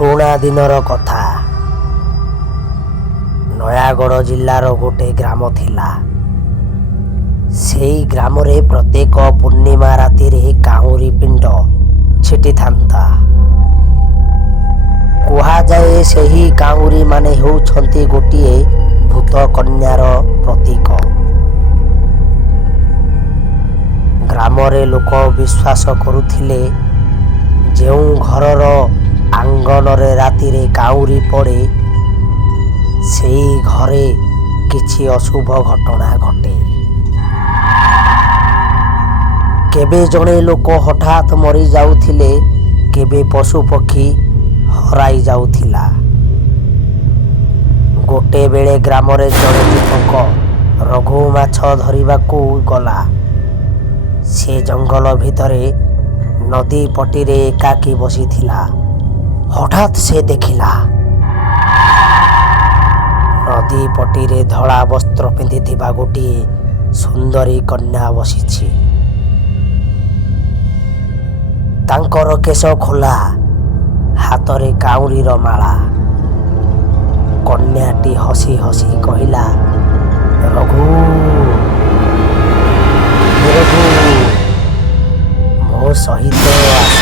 ପୁରୁଣା ଦିନର କଥା। ନୟାଗଡ଼ ଜିଲ୍ଲାର ଗୋଟେ ଗ୍ରାମ ଥିଲା। ସେଇ ଗ୍ରାମରେ ପ୍ରତ୍ୟେକ ପୂର୍ଣ୍ଣିମା ରାତିରେ କାଉଁରୀ ପିଣ୍ଡ ଛିଟିଥାନ୍ତା। କୁହାଯାଏ ସେହି କାଉଁରୀ ମାନେ ହେଉଛନ୍ତି ଗୋଟିଏ ଭୂତ କନ୍ୟାର ପ୍ରତୀକ। ଗ୍ରାମରେ ଲୋକ ବିଶ୍ୱାସ କରୁଥିଲେ ଯେଉଁ ଘରର ଆଙ୍ଗନରେ ରାତିରେ କାଉଁରୀ ପଡ଼େ ସେଇ ଘରେ କିଛି ଅଶୁଭ ଘଟଣା ଘଟେ। କେବେ ଜଣେ ଲୋକ ହଠାତ୍ ମରି ଯାଉଥିଲେ, କେବେ ପଶୁପକ୍ଷୀ ହରାଇ ଯାଉଥିଲା। ଗୋଟେ ବେଳେ ଗ୍ରାମରେ ଜଣେ ଯୁବକ ରଘୁ ମାଛ ଧରିବାକୁ ଗଲା। ସେ ଜଙ୍ଗଲ ଭିତରେ ନଦୀ ପଟିରେ ଏକାକୀ ବସିଥିଲା। ହଠାତ୍ ସେ ଦେଖିଲା ନଦୀ ପଟିରେ ଧଳା ବସ୍ତ୍ର ପିନ୍ଧିଥିବା ଗୋଟିଏ ସୁନ୍ଦରୀ କନ୍ୟା ବସିଛି। ତାଙ୍କର କେଶ ଖୋଲା, ହାତରେ କାଉଁରୀର ମାଳା। କନ୍ୟାଟି ହସି ହସି କହିଲା, ରଘୁ ରଘୁ, ମୋ ସହିତ ଆସ,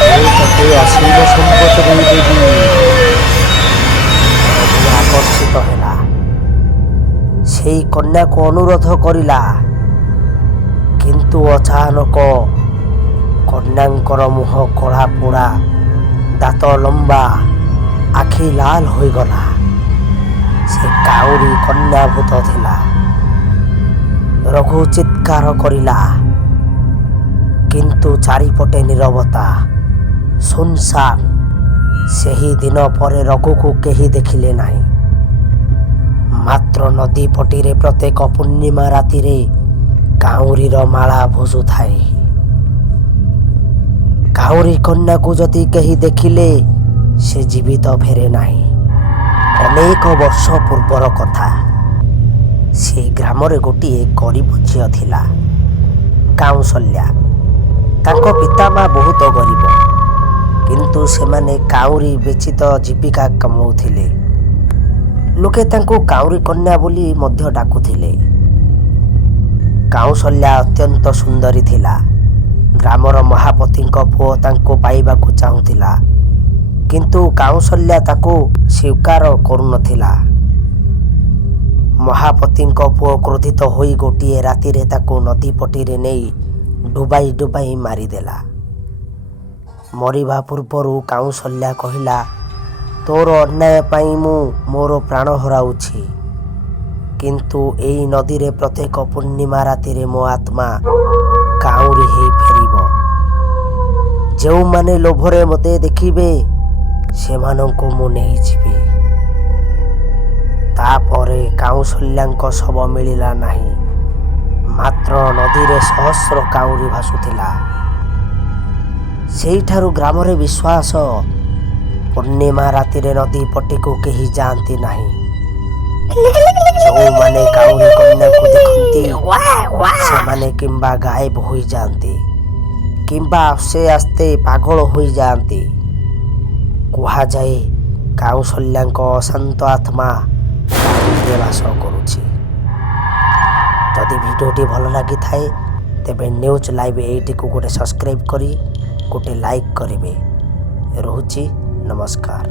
ମୁଁ ତତେ ଅସୀମ ସମ୍ପଦ ଦେଇଦେବି। ରଘୁ ଆକର୍ଷିତ ହେଲା। ସେଇ କନ୍ୟାକୁ ଅନୁରୋଧ କରିଲା, କିନ୍ତୁ ଅଚାନକ କନ୍ୟାଙ୍କର ମୁହଁ କଳା ପୋଡ଼ା, ଦାନ୍ତ ଲମ୍ବା, ଆଖି ଲାଲ ହୋଇଗଲା। ସେ କାଉଁରୀ କନ୍ୟା ଭୂତ ଥିଲା। ରଘୁ ଚିତ୍କାର କରିଲା, କିନ୍ତୁ ଚାରିପଟେ ନୀରବତା, ଶୂନଶାନ। ସେହି ଦିନ ପରେ ରଘୁକୁ କେହି ଦେଖିଲେ ନାହିଁ। ମାତ୍ର ନଦୀ ପଟିରେ ପ୍ରତ୍ୟେକ ପୂର୍ଣ୍ଣିମା ରାତିରେ କାଉଁରୀର ମାଳା ଭୁଷୁଥାଏ। କାଉଁରୀ କନ୍ୟାକୁ ଯଦି କେହି ଦେଖିଲେ ସେ ଜୀବିତ ଫେରେ ନାହିଁ। ଅନେକ ବର୍ଷ ପୂର୍ବର କଥା। ସେ ଗ୍ରାମରେ ଗୋଟିଏ ଗରିବ ଝିଅ ଥିଲା, କାଉଁସଲ୍ୟା। ତାଙ୍କ ପିତାମା ବହୁତ ଗରିବ, କିନ୍ତୁ ସେମାନେ କାଉଁରୀ ବ୍ୟତୀତ ଜୀବିକା କମାଉଥିଲେ। ଲୋକେ ତାଙ୍କୁ କାଉଁରୀ କନ୍ୟା ବୋଲି ମଧ୍ୟ ଡାକୁଥିଲେ। କାଉଁସଲ୍ୟା ଅତ୍ୟନ୍ତ ସୁନ୍ଦରୀ ଥିଲା। ଗ୍ରାମର ମହାପତିଙ୍କ ପୁଅ ତାଙ୍କୁ ପାଇବାକୁ ଚାହୁଁଥିଲା, କିନ୍ତୁ କାଉଁସଲ୍ୟା ତାକୁ ସ୍ୱୀକାର କରୁନଥିଲା। ମହାପତିଙ୍କ ପୁଅ କ୍ରୋଧିତ ହୋଇ ଗୋଟିଏ ରାତିରେ ତାକୁ ନଦୀ ପଟିରେ ନେଇ ଡୁବାଇ ଡୁବାଇ ମାରିଦେଲା। ମରିବା ପୂର୍ବରୁ କାଉଁସଲ୍ୟା କହିଲା, ତୋର ଅନ୍ୟାୟ ପାଇଁ ମୁଁ ମୋର ପ୍ରାଣ ହରାଉଛି, କିନ୍ତୁ ଏଇ ନଦୀରେ ପ୍ରତ୍ୟେକ ପୂର୍ଣ୍ଣିମା ରାତିରେ ମୋ ଆତ୍ମା କାଉଁରୀ ହେଇ ଫେରିବ। ଯେଉଁମାନେ ଲୋଭରେ ମୋତେ ଦେଖିବେ ସେମାନଙ୍କୁ ମୁଁ ନେଇଯିବି। ତାପରେ କାଉଁସଲ୍ୟାଙ୍କ ଶବ ମିଳିଲା ନାହିଁ। ମାତ୍ର ନଦୀରେ ସହସ୍ର କାଉଁରୀ ଭାସୁଥିଲା। ସେଇଠାରୁ ଗ୍ରାମରେ ବିଶ୍ୱାସ, ପୂର୍ଣ୍ଣିମା ରାତିରେ ନଦୀ ପଟିକୁ କେହି ଯାଆନ୍ତି ନାହିଁ। ଯେଉଁମାନେ କାଉଁରୀ କନ୍ୟାକୁ ଦେଖନ୍ତି ସେମାନେ କିମ୍ବା ଗାୟବ ହୋଇଯାଆନ୍ତି, କିମ୍ବା ଆସ୍ତେ ଆସ୍ତେ ପାଗଳ ହୋଇଯାଆନ୍ତି। କୁହାଯାଏ କାଉଁସଲ୍ୟାଙ୍କ ଅଶାନ୍ତ ଆତ୍ମା କାଉଁରୀରେ ବାସ କରୁଛି। ଯଦି ଭିଡ଼ିଓଟି ଭଲ ଲାଗିଥାଏ ତେବେ ନ୍ୟୁଜ୍ ଲାଇଭ୍ ଏଇଟିକୁ ଗୋଟେ ସବସ୍କ୍ରାଇବ୍ କରି ଗୋଟେ ଲାଇକ୍ କରିବେ। ରହୁଛି, ନମସ୍କାର।